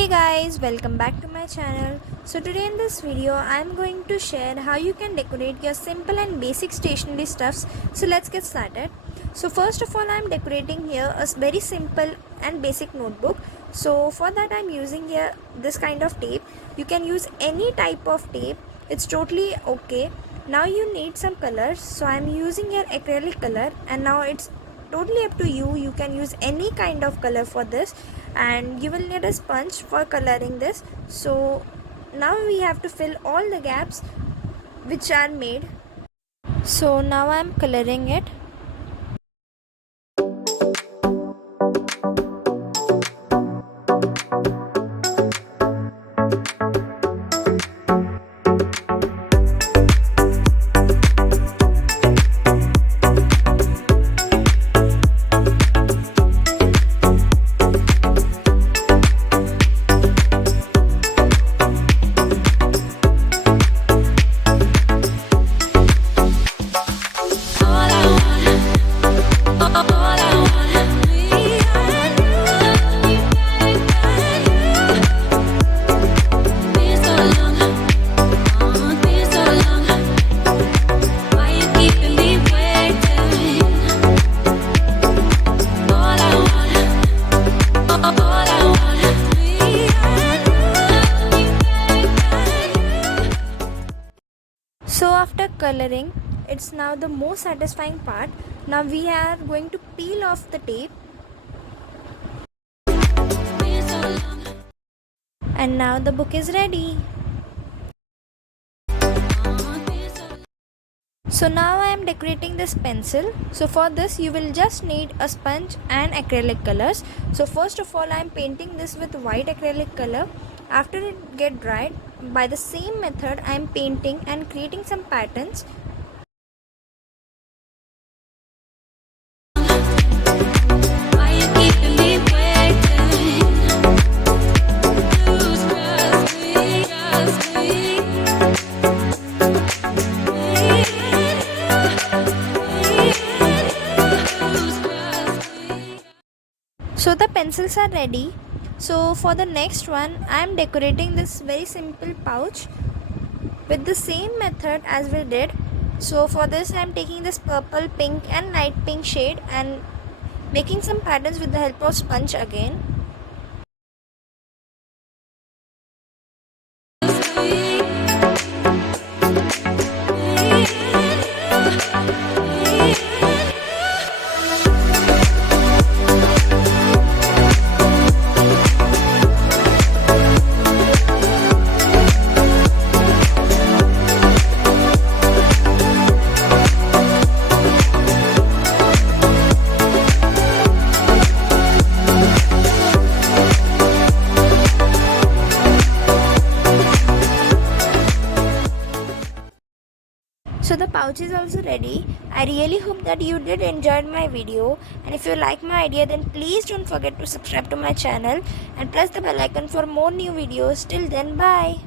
Hey guys, welcome back to my channel. So today in this video I am going to share how you can decorate your simple and basic stationery stuffs. So let's get started. So first of all I am decorating here a very simple and basic notebook. So for that I am using here this kind of tape. You can use any type of tape. It's totally okay. Now you need some colors. So I am using here acrylic color, and now it's totally up to you. You can use any kind of color for this, and you will need a sponge for coloring this. So now we have to fill all the gaps which are made. So now I am coloring it. So after coloring, it's now the most satisfying part. Now we are going to peel off the tape. And now the book is ready. So now I am decorating this pencil. So for this you will just need a sponge and acrylic colors. So first of all I am painting this with white acrylic color. After it get dried, by the same method I am painting and creating some patterns. So the pencils are ready. So for the next one I am decorating this very simple pouch with the same method as we did. So for this I am taking this purple, pink and light pink shade and making some patterns with the help of sponge again. So the pouch is also ready. I really hope that you did enjoy my video, and if you like my idea then please don't forget to subscribe to my channel and press the bell icon for more new videos. Till then, bye.